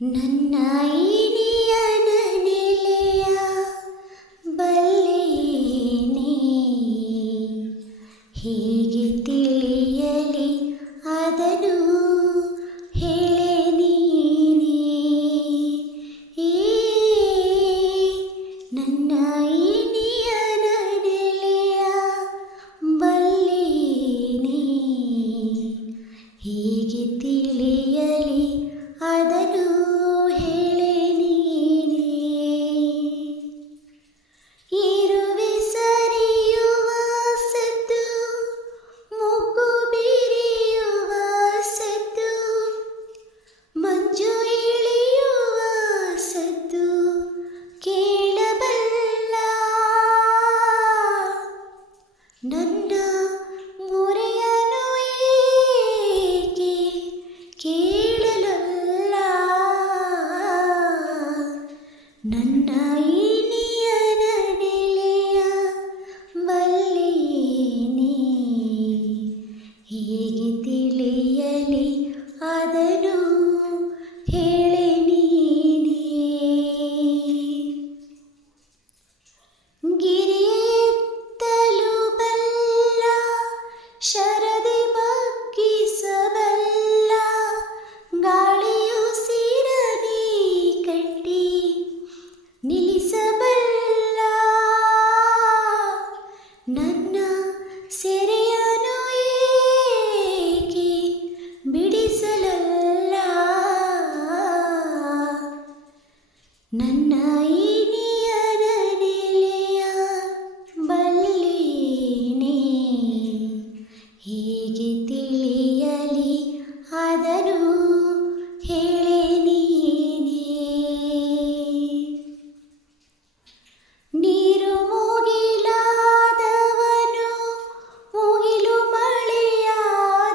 ನನ್ನ ಇನಿಯನ ನೆಲೆಯ ಬಲ್ಲೇನೆ, ಹೀಗೆ ತಿಳಿಯಲಿ ಅದನು ಹೇಳೆ ನೀನೇ. ನನ್ನ ಇನಿಯನ ನೆಲೆಯ ಬಲ್ಲೇನೆ, ಹೀಗೆ ತಿಳಿಯಲಿ ಅದನು ಹೇಳೆ ನೀನೇ. ಇರುವೆ ಸರಿಯುವ ಸದ್ದು, ಮೊಗ್ಗು ಬಿರಿಯುವ ಸದ್ದು, ಮಂಜು ಇಳಿಯುವ ಸದ್ದು ಕೇಳಬಲ್ಲ. ನನ್ನ ಮೊರೆಯನು ಏಕೆ ಕೇಳಲಲ್ಲ. ನನ್ನ ಇನಿಯನ ನೆಲೆಯ ಬಲ್ಲೇನೆ, ಹೇಗೆ ತಿಳಿಯಲಿ ಅದನು ಹೇಳೆ ನೀನೇ. ಗಿರಿಯೆತ್ತಲು ಬಲ್ಲ, ಶರದಿ ಬಗ್ಗಿಸಬಲ್ಲ, ಗಾಳಿಯು ಸಿರದಿ ಕಟ್ಟಿ ನಿಲ್ಲಿಸಬಲ್ಲ. ನನ್ನ ಸೆರೆಯನು ಏಕೆ ಬಿಡಿಸಲಲ್ಲ. ನನ್ನ ಇನಿಯನ ನೆಲೆಯ ಬಲ್ಲೇನೆ, ಹೀಗೆ ತಿಳಿಯಲಿ ಅದನು ಹೇಳೆ ನೀನೇ. ನೀರು ಮುಗಿಲಾದವನು, ಮುಗಿಲು ಮಳೆಯಾದವನು,